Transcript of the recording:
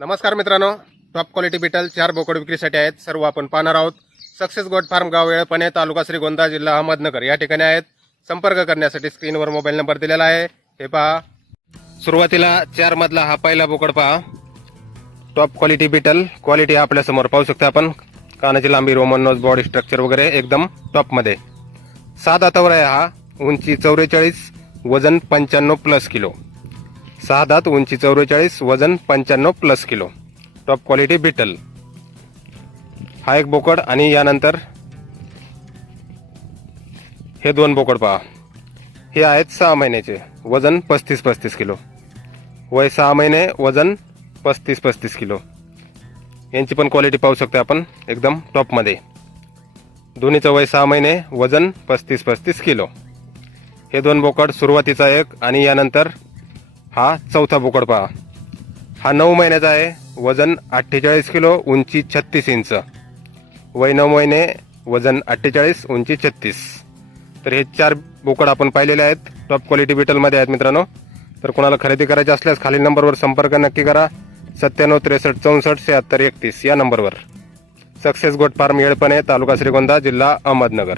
नमस्कार मित्रांनो. Top quality beetle चार बोकड विक्रीसाठी आहेत. सर्व आपण पाहणार आहोत. सक्सेस गोट फार्म गाव वेळपणे तालुका श्रीगोंदा जिल्हा अहमदनगर. या ठिकाणी आहेत. संपर्क करण्यासाठी स्क्रीनवर मोबाईल नंबर दिलेला आहे. हे पहा. सुरुवातीला चार मधला हा पहिला बोकड पहा. टॉप क्वालिटी बिटल क्वालिटी आपल्यासमोर पाहू शकता आपण. कानाची लांबी रोमन नोज बॉडी स्ट्रक्चर वगैरे एकदम टॉपमध्ये सात आतावर आहे हा. उंची चौवेचाळीस वजन पंच्याण्णव प्लस किलो. सहा दात उंची चौवेचाळीस वजन पंच्याण्णव plus kilo. Top quality Beetal हा एक बोकड आणि यानंतर हे दोन बोकड पहा. हे आहेत सहा महिन्याचे वजन पस्तीस पस्तीस किलो. वय सहा महिने वजन पस्तीस पस्तीस किलो. यांची पण क्वालिटी पाहू शकतो आपण एकदम टॉपमध्ये दोन्हीचं वय सहा महिने वजन पस्तीस पस्तीस किलो. हे दोन बोकड सुरुवातीचा एक आणि यानंतर हा चौथा बोकड पहा. हा नऊ महिन्याचा आहे. वजन अठ्ठेचाळीस किलो उंची छत्तीस इंच. वय नऊ महिने वजन अठ्ठेचाळीस उंची छत्तीस. तर हे चार बोकड आपण पाहिलेले आहेत. टॉप क्वालिटी बिटलमध्ये आहेत मित्रांनो. तर कोणाला खरेदी करायचे असल्यास खालील नंबरवर संपर्क नक्की करा. सत्त्याण्णव त्रेसष्ट चौसष्ट शहात्तर एकतीस या नंबरवर. सक्सेस गोट फार्म येळपणे तालुका श्रीगोंदा जिल्हा अहमदनगर.